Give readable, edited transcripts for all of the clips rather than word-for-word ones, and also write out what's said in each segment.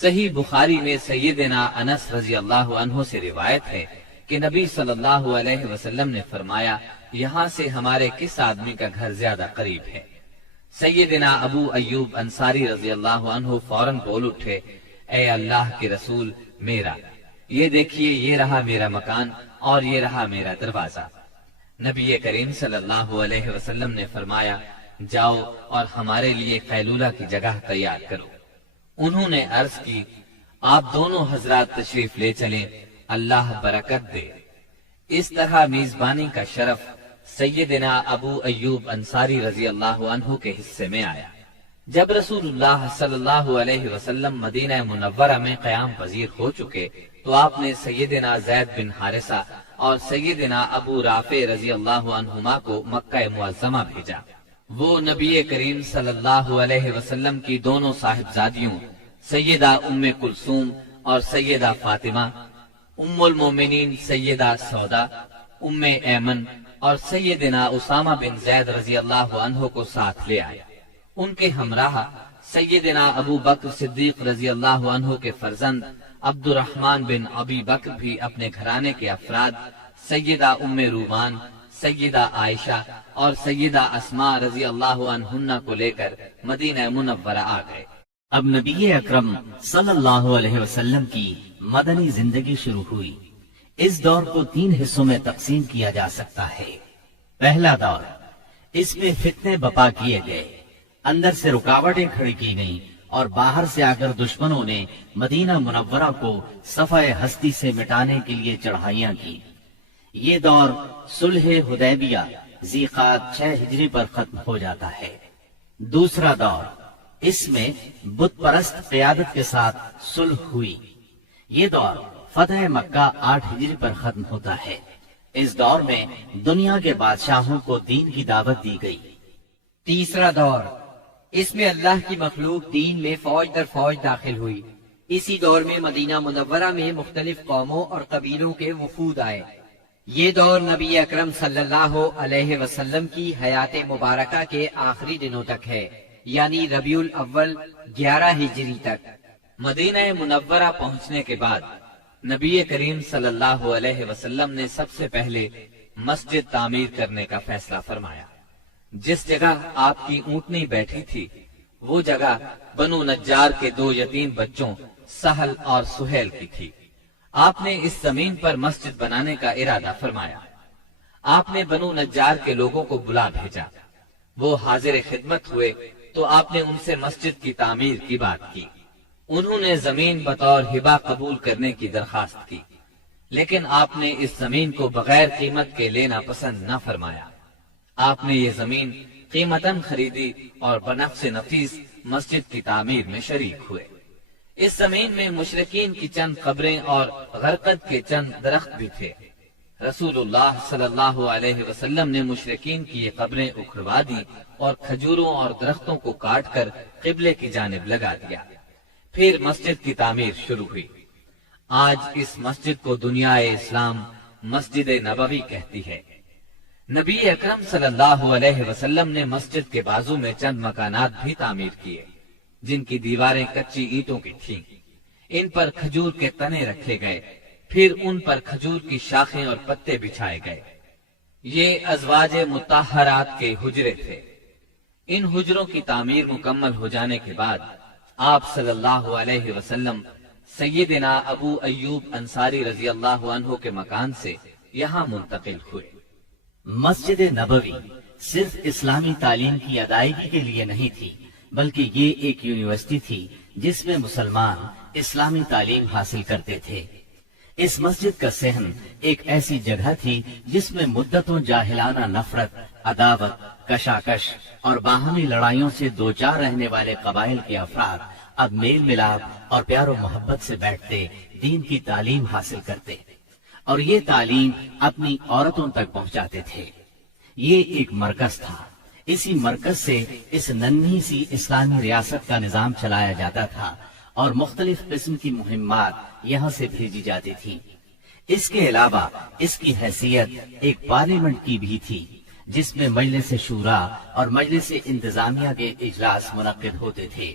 صحیح بخاری میں سیدنا انس رضی اللہ عنہ سے روایت ہے کہ نبی صلی اللہ علیہ وسلم نے فرمایا، یہاں سے ہمارے کس آدمی کا گھر زیادہ قریب ہے؟ سیدنا ابو ایوب انصاری رضی اللہ عنہ فوراً بول اٹھے، اے اللہ کے رسول، میرا یہ دیکھیے، یہ رہا میرا مکان اور یہ رہا میرا دروازہ۔ نبی کریم صلی اللہ علیہ وسلم نے فرمایا، جاؤ اور ہمارے لیے قیلولہ کی جگہ تیار کرو۔ انہوں نے عرض کی، آپ دونوں حضرات تشریف لے چلیں، اللہ برکت دے۔ اس طرح میزبانی کا شرف سیدنا ابو ایوب انصاری رضی اللہ عنہ کے حصے میں آیا۔ جب رسول اللہ صلی اللہ علیہ وسلم مدینہ منورہ میں قیام پذیر ہو چکے تو آپ نے سیدنا زید بن حارثہ اور سیدنا ابو رافع رضی اللہ عنہما کو مکہ معظمہ بھیجا۔ وہ نبی کریم صلی اللہ علیہ وسلم کی دونوں صاحبزادیوں سیدہ ام کلثوم اور سیدہ فاطمہ، ام المومنین سیدہ سودا، ام ایمن اور سیدنا اسامہ بن زید رضی اللہ عنہ کو ساتھ لے آئے۔ ان کے ہمراہ سیدنا ابو بکر صدیق رضی اللہ عنہ کے فرزند عبد الرحمن بن ابی بکر بھی اپنے گھرانے کے افراد سیدہ ام رومان، سیدہ عائشہ اور سیدہ اسماء رضی اللہ عنہن کو لے کر مدینہ منورہ آ گئے۔ اب نبی اکرم صلی اللہ علیہ وسلم کی مدنی زندگی شروع ہوئی۔ اس دور کو 3 حصوں میں تقسیم کیا جا سکتا ہے۔ پہلا دور، اس میں فتنے بپا کیے گئے، اندر سے رکاوٹیں کھڑی کی گئیں اور باہر سے آ کر دشمنوں نے مدینہ منورہ کو صفحہ ہستی سے مٹانے کے لیے چڑھائیاں کی۔ یہ دور صلح حدیبیہ ذی-قعدہ 6 ہجری پر ختم ہو جاتا ہے۔ دوسرا دور، اس میں بت پرست قیادت کے ساتھ صلح ہوئی۔ یہ دور فتح مکہ 8 ہجری پر ختم ہوتا ہے۔ اس دور میں دنیا کے بادشاہوں کو دین کی دعوت دی گئی۔ تیسرا دور، اس میں اللہ کی مخلوق دین میں فوج در فوج داخل ہوئی۔ اسی دور میں مدینہ منورہ میں مختلف قوموں اور قبیلوں کے وفود آئے۔ یہ دور نبی اکرم صلی اللہ علیہ وسلم کی حیات مبارکہ کے آخری دنوں تک ہے، یعنی ربیع الاول 11 ہجری تک۔ مدینہ منورہ پہنچنے کے بعد نبی کریم صلی اللہ علیہ وسلم نے سب سے پہلے مسجد تعمیر کرنے کا فیصلہ فرمایا۔ جس جگہ آپ کی اونٹنی بیٹھی تھی وہ جگہ بنو نجار کے 2 یتیم بچوں سہل اور سہیل کی تھی۔ آپ نے اس زمین پر مسجد بنانے کا ارادہ فرمایا۔ آپ نے بنو نجار کے لوگوں کو بلا بھیجا۔ وہ حاضر خدمت ہوئے تو آپ نے ان سے مسجد کی تعمیر کی بات کی۔ انہوں نے زمین بطور ہبہ قبول کرنے کی درخواست کی، لیکن آپ نے اس زمین کو بغیر قیمت کے لینا پسند نہ فرمایا۔ آپ نے یہ زمین قیمتاً خریدی اور بنفس نفیس مسجد کی تعمیر میں شریک ہوئے۔ اس زمین میں مشرکین کی چند قبریں اور غرقد کے چند درخت بھی تھے۔ رسول اللہ صلی اللہ علیہ وسلم نے مشرکین کی یہ قبریں اکھڑوا دی اور کھجوروں اور درختوں کو کاٹ کر قبلے کی جانب لگا دیا۔ پھر مسجد کی تعمیر شروع ہوئی۔ آج اس مسجد کو دنیا اسلام مسجد نبوی کہتی ہے۔ نبی اکرم صلی اللہ علیہ وسلم نے مسجد کے بازو میں چند مکانات بھی تعمیر کیے جن کی دیواریں کچی اینٹوں کی تھیں۔ ان پر کھجور کے تنے رکھے گئے، پھر ان پر کھجور کی شاخیں اور پتے بچھائے گئے۔ یہ ازواج مطہرات کے حجرے تھے۔ ان حجروں کی تعمیر مکمل ہو جانے کے بعد آپ صلی اللہ علیہ وسلم سیدنا ابو ایوب انصاری رضی اللہ عنہ کے مکان سے یہاں منتقل ہوئے۔ مسجد نبوی صرف اسلامی تعلیم کی ادائیگی کے لیے نہیں تھی، بلکہ یہ ایک یونیورسٹی تھی جس میں مسلمان اسلامی تعلیم حاصل کرتے تھے۔ اس مسجد کا صحن ایک ایسی جگہ تھی جس میں مدتوں جاہلانہ نفرت، عداوت، کشاکش اور باہمی لڑائیوں سے دوچار رہنے والے قبائل کے افراد اب میل ملاپ اور پیار و محبت سے بیٹھتے، دین کی تعلیم حاصل کرتے اور یہ تعلیم اپنی عورتوں تک پہنچاتے تھے۔ یہ ایک مرکز تھا۔ اسی مرکز سے اس ننھی سی اسلامی ریاست کا نظام چلایا جاتا تھا اور مختلف قسم کی مہمات یہاں سے بھیجی جاتی تھی۔ اس کے علاوہ اس کی حیثیت ایک پارلیمنٹ کی بھی تھی جس میں مجلس شورا اور مجلس انتظامیہ کے اجلاس منعقد ہوتے تھے۔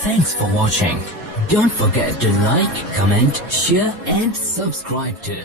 Thanks for watching. Don't forget to like, comment, share and subscribe to